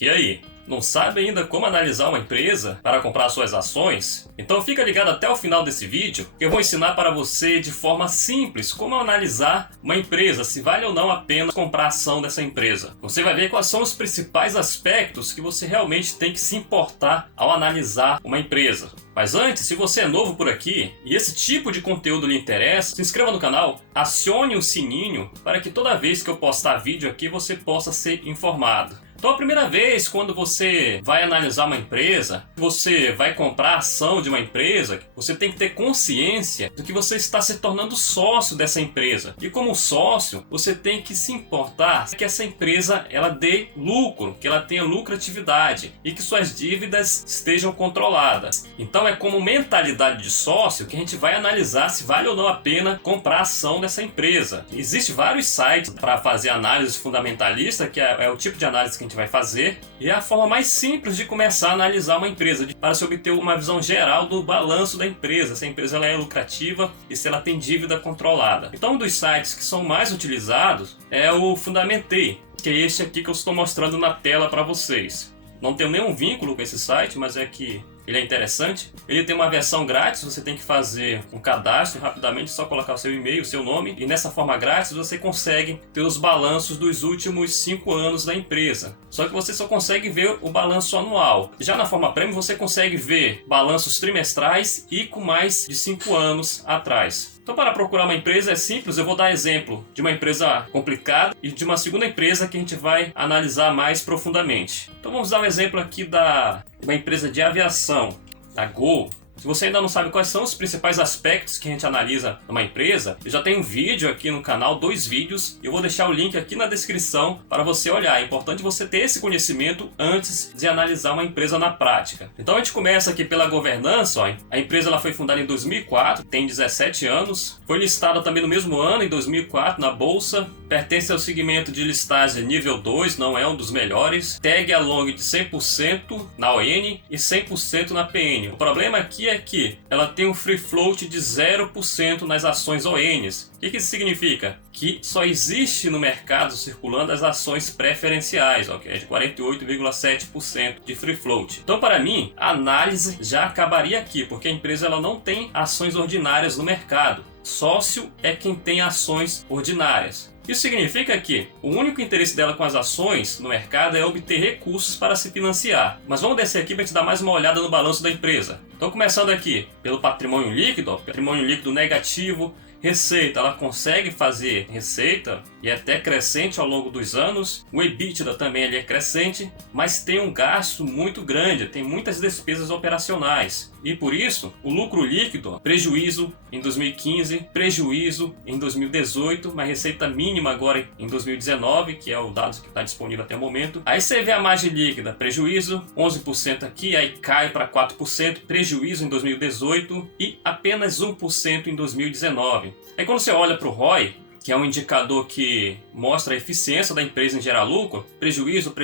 E aí, não sabe ainda como analisar uma empresa para comprar suas ações? Então fica ligado até o final desse vídeo, que eu vou ensinar para você de forma simples como analisar uma empresa, se vale ou não a pena comprar a ação dessa empresa. Você vai ver quais são os principais aspectos que você realmente tem que se importar ao analisar uma empresa. Mas antes, se você é novo por aqui e esse tipo de conteúdo lhe interessa, se inscreva no canal, acione o sininho para que toda vez que eu postar vídeo aqui você possa ser informado. Então a primeira vez quando você vai analisar uma empresa, você vai comprar a ação de uma empresa, você tem que ter consciência do que você está se tornando sócio dessa empresa. E como sócio, você tem que se importar que essa empresa ela dê lucro, que ela tenha lucratividade e que suas dívidas estejam controladas. Então é como mentalidade de sócio que a gente vai analisar se vale ou não a pena comprar a ação dessa empresa. Existem vários sites para fazer análise fundamentalista, que é o tipo de análise que a gente vai fazer, e é a forma mais simples de começar a analisar uma empresa, para se obter uma visão geral do balanço da empresa, se a empresa ela é lucrativa e se ela tem dívida controlada. Então um dos sites que são mais utilizados é o Fundamentei, que é este aqui que eu estou mostrando na tela para vocês. Não tenho nenhum vínculo com esse site, mas é que ele é interessante. Ele tem uma versão grátis, você tem que fazer um cadastro rapidamente, só colocar o seu e-mail, o seu nome, e nessa forma grátis você consegue ter os balanços dos últimos 5 anos da empresa. Só que você só consegue ver o balanço anual. Já na forma Premium você consegue ver balanços trimestrais e com mais de 5 anos atrás. Então, para procurar uma empresa é simples, eu vou dar exemplo de uma empresa complicada e de uma segunda empresa que a gente vai analisar mais profundamente. Então vamos dar um exemplo aqui da uma empresa de aviação, da Gol. Se você ainda não sabe quais são os principais aspectos que a gente analisa numa empresa, eu já tenho um vídeo aqui no canal, 2 vídeos, e eu vou deixar o link aqui na descrição para você olhar. É importante você ter esse conhecimento antes de analisar uma empresa na prática. Então a gente começa aqui pela governança. Ó. A empresa ela foi fundada em 2004, tem 17 anos, foi listada também no mesmo ano, em 2004, na Bolsa, pertence ao segmento de listagem nível 2, não é um dos melhores, tag along de 100% na ON e 100% na PN. O problema aqui é que ela tem um free float de 0% nas ações ONs. O que isso significa? Que só existe no mercado circulando as ações preferenciais, que é de 48,7% de free float. Então, para mim, a análise já acabaria aqui, porque a empresa ela não tem ações ordinárias no mercado. Sócio é quem tem ações ordinárias. Isso significa que o único interesse dela com as ações no mercado é obter recursos para se financiar. Mas vamos descer aqui para a gente dar mais uma olhada no balanço da empresa. Então, começando aqui pelo patrimônio líquido negativo. Receita, ela consegue fazer receita e é até crescente ao longo dos anos. O EBITDA também ele é crescente, mas tem um gasto muito grande, tem muitas despesas operacionais. E por isso, o lucro líquido, prejuízo em 2015, prejuízo em 2018, uma receita mínima agora em 2019, que é o dado que está disponível até o momento. Aí você vê a margem líquida, prejuízo, 11% aqui, aí cai para 4%, prejuízo em 2018 e apenas 1% em 2019. Aí quando você olha para o ROI, que é um indicador que mostra a eficiência da empresa em gerar lucro, prejuízo,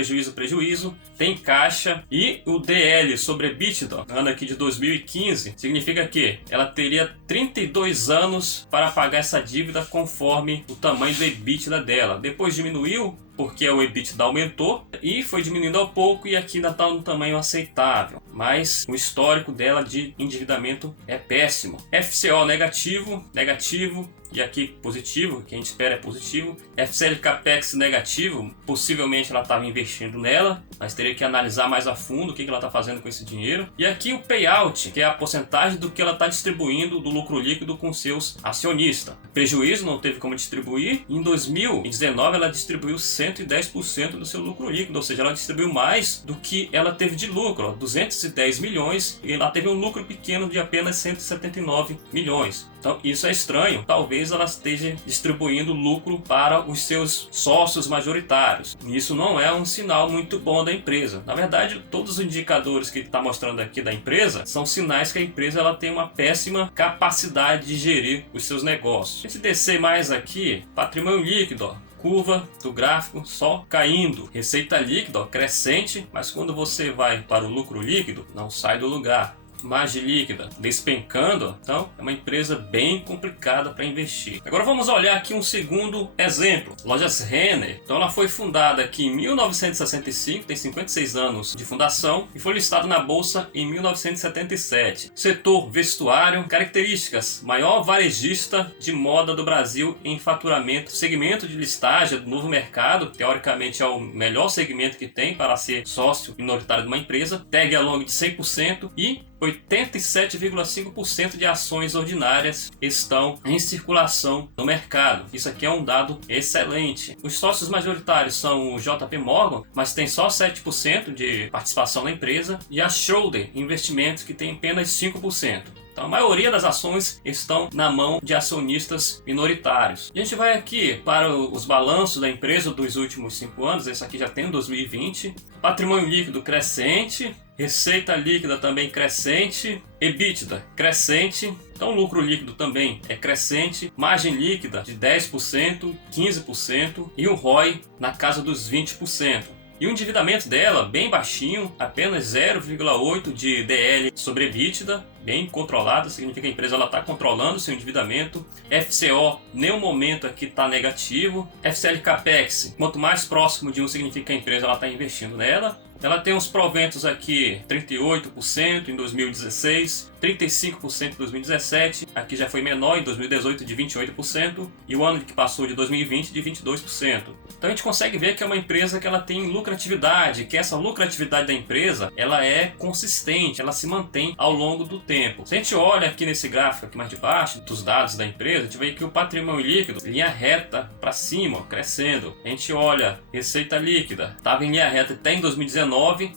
tem caixa, e o DL sobre EBITDA, ano aqui de 2015, significa que ela teria 32 anos para pagar essa dívida conforme o tamanho do EBITDA dela. Depois diminuiu, porque o EBITDA aumentou e foi diminuindo ao pouco e aqui ainda está no tamanho aceitável. Mas o histórico dela de endividamento é péssimo. FCO negativo, e aqui positivo, que a gente espera é positivo. FCL Capex negativo, possivelmente ela estava investindo nela, mas teria que analisar mais a fundo o que ela está fazendo com esse dinheiro. E aqui o payout, que é a porcentagem do que ela está distribuindo do lucro líquido com seus acionistas. Prejuízo não teve como distribuir. Em 2019 ela distribuiu 110% do seu lucro líquido, ou seja, ela distribuiu mais do que ela teve de lucro, 210 milhões, e ela teve um lucro pequeno de apenas 179 milhões. Então isso é estranho, talvez ela esteja distribuindo lucro para os seus sócios majoritários. E isso não é um sinal muito bom da empresa. Na verdade, todos os indicadores que está mostrando aqui da empresa são sinais que a empresa ela tem uma péssima capacidade de gerir os seus negócios. Se a gente descer mais aqui, patrimônio líquido, curva do gráfico só caindo, receita líquida crescente, mas quando você vai para o lucro líquido, não sai do lugar. margem líquida despencando, então é uma empresa bem complicada para investir. Agora vamos olhar aqui um segundo exemplo, Lojas Renner. Então ela foi fundada aqui em 1965, tem 56 anos de fundação e foi listada na bolsa em 1977. Setor vestuário, características: maior varejista de moda do Brasil em faturamento, segmento de listagem do novo mercado, teoricamente é o melhor segmento que tem para ser sócio minoritário de uma empresa, tag along de 100% e 87,5% de ações ordinárias estão em circulação no mercado. Isso aqui é um dado excelente. Os sócios majoritários são o JP Morgan, mas tem só 7% de participação na empresa, e a Schroder Investimentos, que tem apenas 5%. Então, a maioria das ações estão na mão de acionistas minoritários. A gente vai aqui para os balanços da empresa dos últimos 5 anos. Esse aqui já tem em 2020. Patrimônio líquido crescente, receita líquida também crescente, EBITDA crescente. Então, o lucro líquido também é crescente, margem líquida de 10%, 15% e o ROI na casa dos 20%. E o endividamento dela bem baixinho, apenas 0,8 de DL sobre EBITDA, bem controlado, significa que a empresa está controlando seu endividamento. FCO, nenhum momento aqui está negativo. FCL Capex, quanto mais próximo de 1 significa que a empresa está investindo nela. Ela tem uns proventos aqui, 38% em 2016, 35% em 2017, aqui já foi menor em 2018 de 28% e o ano que passou de 2020 de 22%. Então a gente consegue ver que é uma empresa que ela tem lucratividade, que essa lucratividade da empresa ela é consistente, ela se mantém ao longo do tempo. Se a gente olha aqui nesse gráfico aqui mais de baixo, dos dados da empresa, a gente vê que o patrimônio líquido, linha reta para cima, crescendo. A gente olha receita líquida, estava em linha reta até em 2019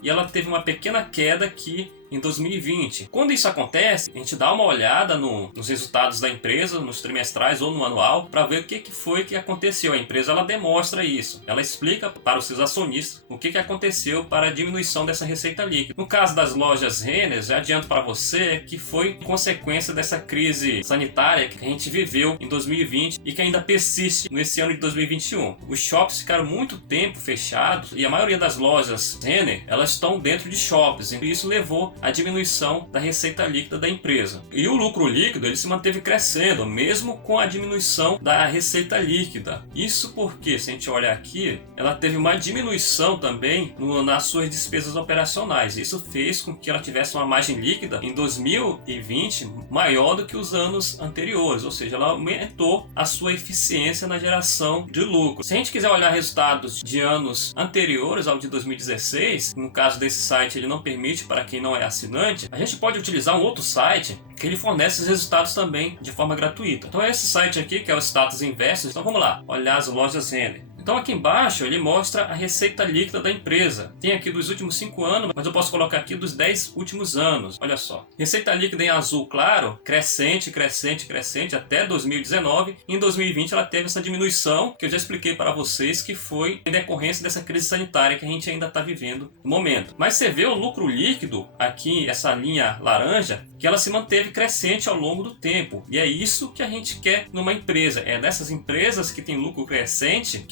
e ela teve uma pequena queda aqui em 2020. Quando isso acontece, a gente dá uma olhada nos resultados da empresa, nos trimestrais ou no anual, para ver o que foi que aconteceu. A empresa ela demonstra isso, ela explica para os seus acionistas o que aconteceu para a diminuição dessa receita líquida. No caso das lojas Renner, já adianto para você que foi consequência dessa crise sanitária que a gente viveu em 2020 e que ainda persiste nesse ano de 2021. Os shoppings ficaram muito tempo fechados e a maioria das lojas Renner, elas estão dentro de shoppings, e isso levou a diminuição da receita líquida da empresa. E o lucro líquido ele se manteve crescendo, mesmo com a diminuição da receita líquida. Isso porque, se a gente olhar aqui, ela teve uma diminuição também nas suas despesas operacionais. Isso fez com que ela tivesse uma margem líquida em 2020 maior do que os anos anteriores, ou seja, ela aumentou a sua eficiência na geração de lucro. Se a gente quiser olhar resultados de anos anteriores ao de 2016, no caso desse site ele não permite para quem não é assinante, a gente pode utilizar um outro site que ele fornece os resultados também de forma gratuita. Então é esse site aqui que é o Status Investors. Então vamos lá, olhar as lojas Renner. Então aqui embaixo ele mostra a receita líquida da empresa. Tem aqui dos últimos 5 anos, mas eu posso colocar aqui dos 10 últimos anos. Olha só. Receita líquida em azul claro, crescente, crescente, crescente até 2019. Em 2020 ela teve essa diminuição que eu já expliquei para vocês que foi em decorrência dessa crise sanitária que a gente ainda está vivendo no momento. Mas você vê o lucro líquido aqui, essa linha laranja, que ela se manteve crescente ao longo do tempo. E é isso que a gente quer numa empresa. É nessas empresas que tem lucro crescente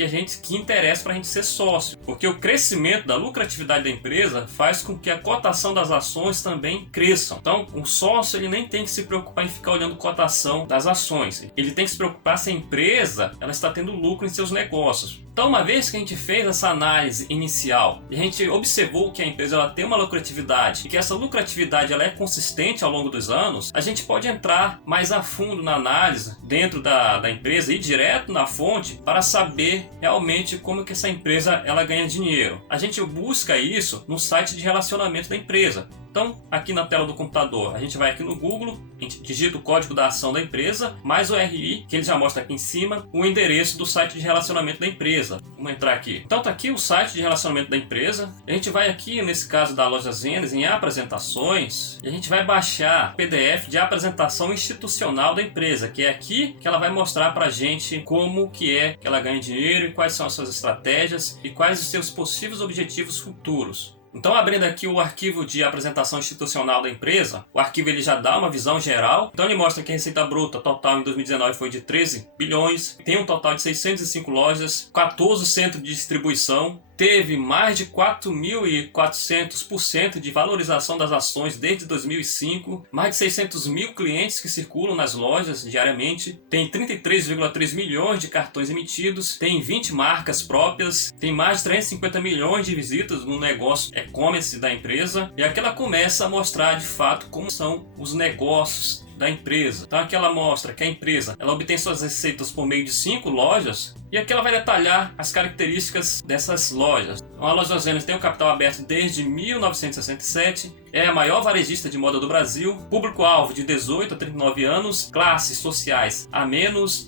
que interessa para a gente ser sócio. Porque o crescimento da lucratividade da empresa faz com que a cotação das ações também cresçam. Então, o sócio ele nem tem que se preocupar em ficar olhando cotação das ações. Ele tem que se preocupar se a empresa ela está tendo lucro em seus negócios. Então, uma vez que a gente fez essa análise inicial e a gente observou que a empresa ela tem uma lucratividade e que essa lucratividade ela é consistente ao longo dos anos, a gente pode entrar mais a fundo na análise dentro da empresa e ir direto na fonte para saber realmente como que essa empresa ela ganha dinheiro. A gente busca isso no site de relacionamento da empresa. Então, aqui na tela do computador, a gente vai aqui no Google, a gente digita o código da ação da empresa, mais o RI, que ele já mostra aqui em cima, o endereço do site de relacionamento da empresa. Vamos entrar aqui. Então, tá aqui o site de relacionamento da empresa. A gente vai aqui, nesse caso da Lojas Renner, em apresentações, e a gente vai baixar o PDF de apresentação institucional da empresa, que é aqui que ela vai mostrar pra gente como que é que ela ganha dinheiro e quais são as suas estratégias e quais os seus possíveis objetivos futuros. Então, abrindo aqui o arquivo de apresentação institucional da empresa, o arquivo ele já dá uma visão geral. Então, ele mostra que a receita bruta total em 2019 foi de 13 bilhões, tem um total de 605 lojas, 14 centros de distribuição, teve mais de 4.400% de valorização das ações desde 2005, mais de 600 mil clientes que circulam nas lojas diariamente, tem 33,3 milhões de cartões emitidos, tem 20 marcas próprias, tem mais de 350 milhões de visitas no negócio e-commerce da empresa, e aqui ela começa a mostrar de fato como são os negócios da empresa. Então aqui ela mostra que a empresa ela obtém suas receitas por meio de 5 lojas, e aqui ela vai detalhar as características dessas lojas. Então, a Lojas Renner tem o capital aberto desde 1967, é a maior varejista de moda do Brasil, público-alvo de 18 a 39 anos, classes sociais A-,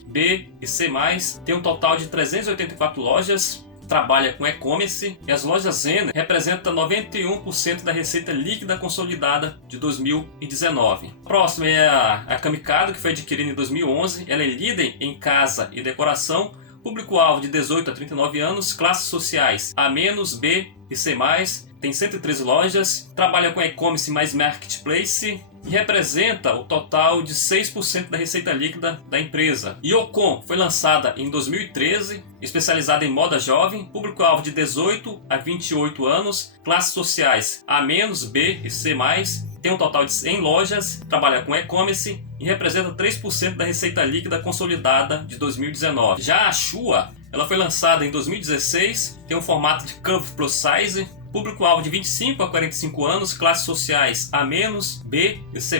B e C+, tem um total de 384 lojas, trabalha com e-commerce, e as Lojas Renner representam 91% da receita líquida consolidada de 2019. A próxima é a Camicado, que foi adquirida em 2011. Ela é líder em casa e decoração, público-alvo de 18 a 39 anos, classes sociais A-, B e C+, tem 113 lojas, trabalha com e-commerce mais marketplace e representa o total de 6% da receita líquida da empresa. Yocon foi lançada em 2013, especializada em moda jovem, público-alvo de 18 a 28 anos, classes sociais A-, B e C+, tem um total de 100 lojas, trabalha com e-commerce e representa 3% da receita líquida consolidada de 2019. Já a Shua, ela foi lançada em 2016, tem um formato de Curve Plus Size, público-alvo de 25 a 45 anos, classes sociais A-, B e C+,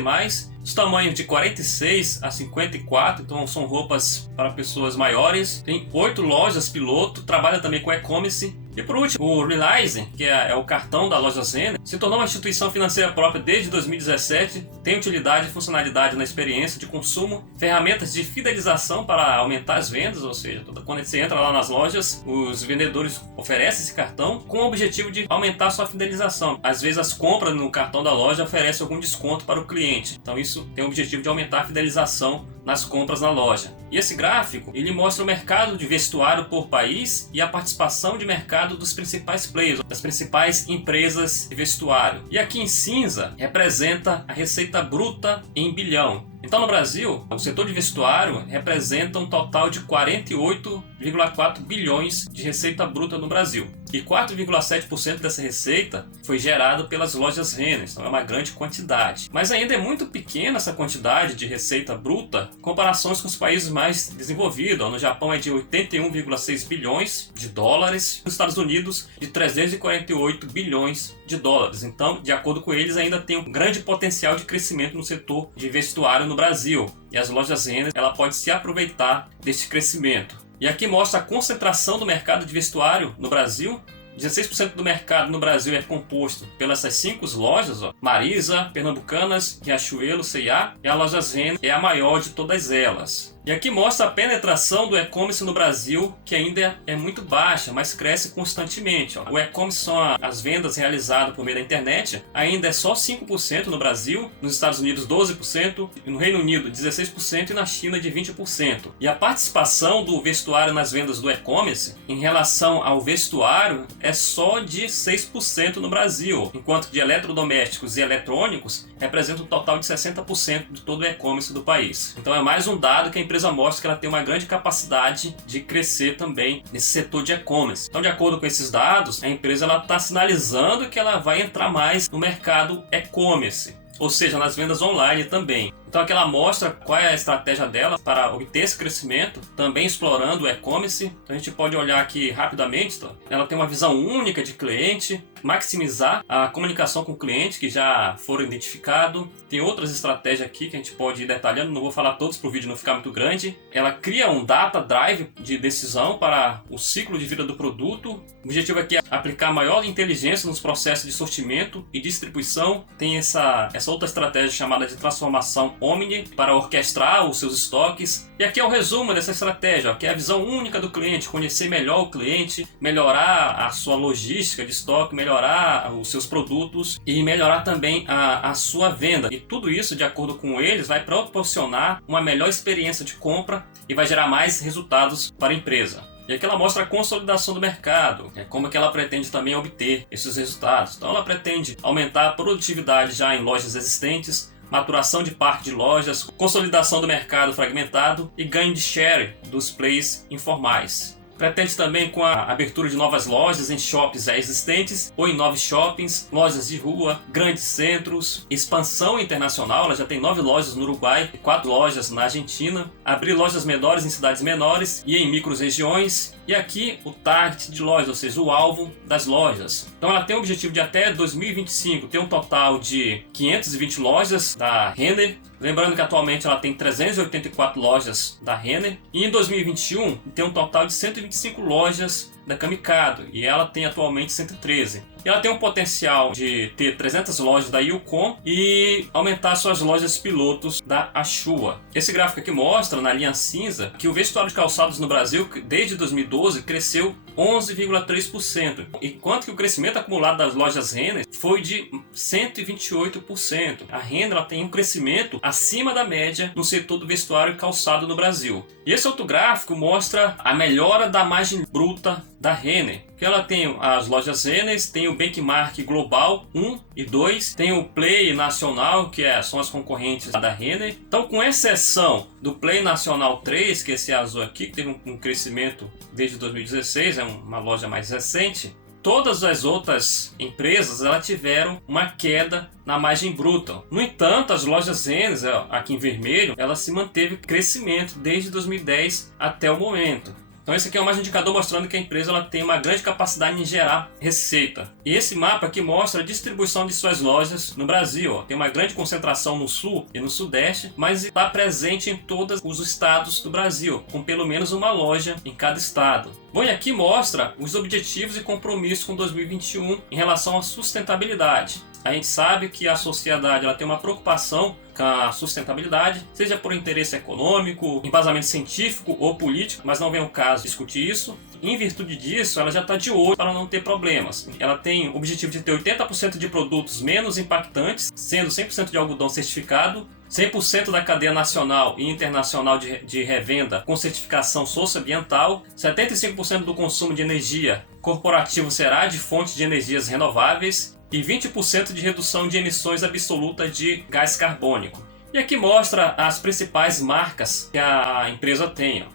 os tamanhos de 46 a 54, então são roupas para pessoas maiores. Tem 8 lojas piloto, trabalha também com e-commerce. E por último, o Realize, que é o cartão da Lojas Renner, se tornou uma instituição financeira própria desde 2017, tem utilidade e funcionalidade na experiência de consumo, ferramentas de fidelização para aumentar as vendas, ou seja, quando você entra lá nas lojas, os vendedores oferecem esse cartão com o objetivo de aumentar a sua fidelização. Às vezes as compras no cartão da loja oferecem algum desconto para o cliente, então isso tem o objetivo de aumentar a fidelização nas compras na loja. E esse gráfico, ele mostra o mercado de vestuário por país e a participação de mercado dos principais players, das principais empresas de vestuário. E aqui em cinza representa a receita bruta em bilhão. Então no Brasil, o setor de vestuário representa um total de 48,4 bilhões de receita bruta no Brasil. E 4,7% dessa receita foi gerado pelas Lojas Renner, então é uma grande quantidade. Mas ainda é muito pequena essa quantidade de receita bruta em comparações com os países mais desenvolvidos. No Japão é de 81,6 bilhões de dólares, nos Estados Unidos de 348 bilhões de dólares. Então, de acordo com eles, ainda tem um grande potencial de crescimento no setor de vestuário no Brasil. E as Lojas Renner, ela pode se aproveitar desse crescimento. E aqui mostra a concentração do mercado de vestuário no Brasil. 16% do mercado no Brasil é composto pelas 5 lojas, Marisa, Pernambucanas, Riachuelo, C&A, e a Lojas Renner é a maior de todas elas. E aqui mostra a penetração do e-commerce no Brasil, que ainda é muito baixa, mas cresce constantemente. O e-commerce são as vendas realizadas por meio da internet, ainda é só 5% no Brasil, nos Estados Unidos 12%, no Reino Unido 16% e na China de 20%. E a participação do vestuário nas vendas do e-commerce em relação ao vestuário é só de 6% no Brasil, enquanto que de eletrodomésticos e eletrônicos representa um total de 60% de todo o e-commerce do país. Então é mais um dado que a empresa mostra que ela tem uma grande capacidade de crescer também nesse setor de e-commerce. Então, de acordo com esses dados, a empresa está sinalizando que ela vai entrar mais no mercado e-commerce, ou seja, nas vendas online também. Então aqui ela mostra qual é a estratégia dela para obter esse crescimento, também explorando o e-commerce. Então a gente pode olhar aqui rapidamente, ela tem uma visão única de cliente, maximizar a comunicação com o cliente que já foram identificados. Tem outras estratégias aqui que a gente pode ir detalhando, não vou falar todos para o vídeo não ficar muito grande. Ela cria um data drive de decisão para o ciclo de vida do produto. O objetivo aqui é aplicar maior inteligência nos processos de sortimento e distribuição. Tem essa outra estratégia chamada de transformação Omni para orquestrar os seus estoques. E aqui é o resumo dessa estratégia, que é a visão única do cliente, conhecer melhor o cliente, melhorar a sua logística de estoque, melhorar os seus produtos e melhorar também a sua venda. E tudo isso, de acordo com eles, vai proporcionar uma melhor experiência de compra e vai gerar mais resultados para a empresa. E aqui ela mostra a consolidação do mercado, como que ela pretende também obter esses resultados. Então ela pretende aumentar a produtividade já em lojas existentes, maturação de parque de lojas, consolidação do mercado fragmentado e ganho de share dos players informais. Pretende também com a abertura de novas lojas em shoppings já existentes ou em novos shoppings, lojas de rua, grandes centros, expansão internacional. Ela já tem 9 lojas no Uruguai e 4 lojas na Argentina. Abrir lojas menores em cidades menores e em micro-regiões. E aqui o target de lojas, ou seja, o alvo das lojas. Então ela tem o objetivo de até 2025 ter um total de 520 lojas da Renner. Lembrando que atualmente ela tem 384 lojas da Renner. E em 2021 tem um total de 125 lojas da Camicado. E ela tem atualmente 113. E ela tem um potencial de ter 300 lojas da Yukon e aumentar suas lojas pilotos da Ashua. Esse gráfico aqui mostra, na linha cinza, que o vestuário de calçados no Brasil, desde 2012, cresceu 11,3%, enquanto que o crescimento acumulado das lojas Renner foi de 128%. A Renner ela tem um crescimento acima da média no setor do vestuário e calçado no Brasil. E esse outro gráfico mostra a melhora da margem bruta da Renner, que ela tem as lojas Renner, tem o Benchmark Global 1 e 2, tem o Play Nacional, que são as concorrentes da Renner. Então, com exceção do Play Nacional 3, que é esse azul aqui, que teve um crescimento desde 2016, é uma loja mais recente, todas as outras empresas elas tiveram uma queda na margem bruta. No entanto, as lojas Renner, aqui em vermelho, ela se manteve crescimento desde 2010 até o momento. Então esse aqui é mais um indicador mostrando que a empresa ela tem uma grande capacidade em gerar receita. E esse mapa aqui mostra a distribuição de suas lojas no Brasil. Tem uma grande concentração no sul e no sudeste, mas está presente em todos os estados do Brasil, com pelo menos uma loja em cada estado. Bom, e aqui mostra os objetivos e compromissos com 2021 em relação à sustentabilidade. A gente sabe que a sociedade ela tem uma preocupação com a sustentabilidade, seja por interesse econômico, embasamento científico ou político, mas não vem o caso discutir isso. Em virtude disso, ela já está de olho para não ter problemas. Ela tem o objetivo de ter 80% de produtos menos impactantes, sendo 100% de algodão certificado, 100% da cadeia nacional e internacional de revenda com certificação socioambiental, 75% do consumo de energia corporativo será de fontes de energias renováveis e 20% de redução de emissões absoluta de gás carbônico. E aqui mostra as principais marcas que a empresa tem.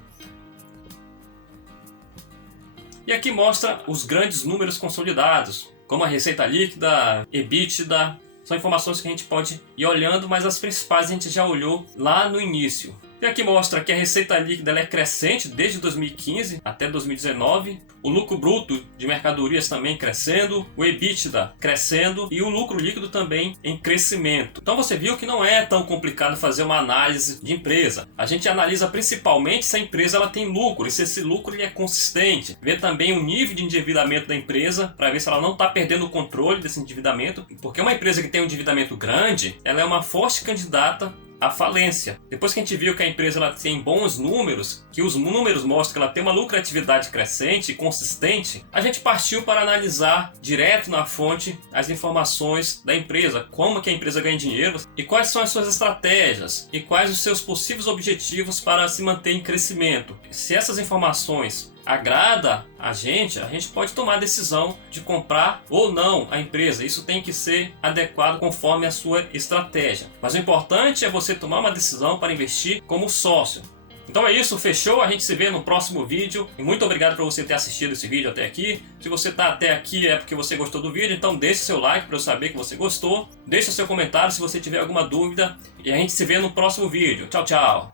E aqui mostra os grandes números consolidados, como a receita líquida, EBITDA. São informações que a gente pode ir olhando, mas as principais a gente já olhou lá no início. E aqui mostra que a receita líquida ela é crescente desde 2015 até 2019. O lucro bruto de mercadorias também crescendo, o EBITDA crescendo e o lucro líquido também em crescimento. Então você viu que não é tão complicado fazer uma análise de empresa. A gente analisa principalmente se a empresa ela tem lucro e se esse lucro ele é consistente. Vê também o nível de endividamento da empresa para ver se ela não está perdendo o controle desse endividamento. Porque uma empresa que tem um endividamento grande, ela é uma forte candidata à falência. Depois que a gente viu que a empresa ela tem bons números, que os números mostram que ela tem uma lucratividade crescente e consistente, a gente partiu para analisar direto na fonte as informações da empresa, como que a empresa ganha dinheiro e quais são as suas estratégias e quais os seus possíveis objetivos para se manter em crescimento. Se essas informações agrada a gente pode tomar a decisão de comprar ou não a empresa. Isso tem que ser adequado conforme a sua estratégia. Mas o importante é você tomar uma decisão para investir como sócio. Então é isso, fechou? A gente se vê no próximo vídeo. E muito obrigado por você ter assistido esse vídeo até aqui. Se você está até aqui é porque você gostou do vídeo, então deixe seu like para eu saber que você gostou. Deixe seu comentário se você tiver alguma dúvida. E a gente se vê no próximo vídeo. Tchau, tchau!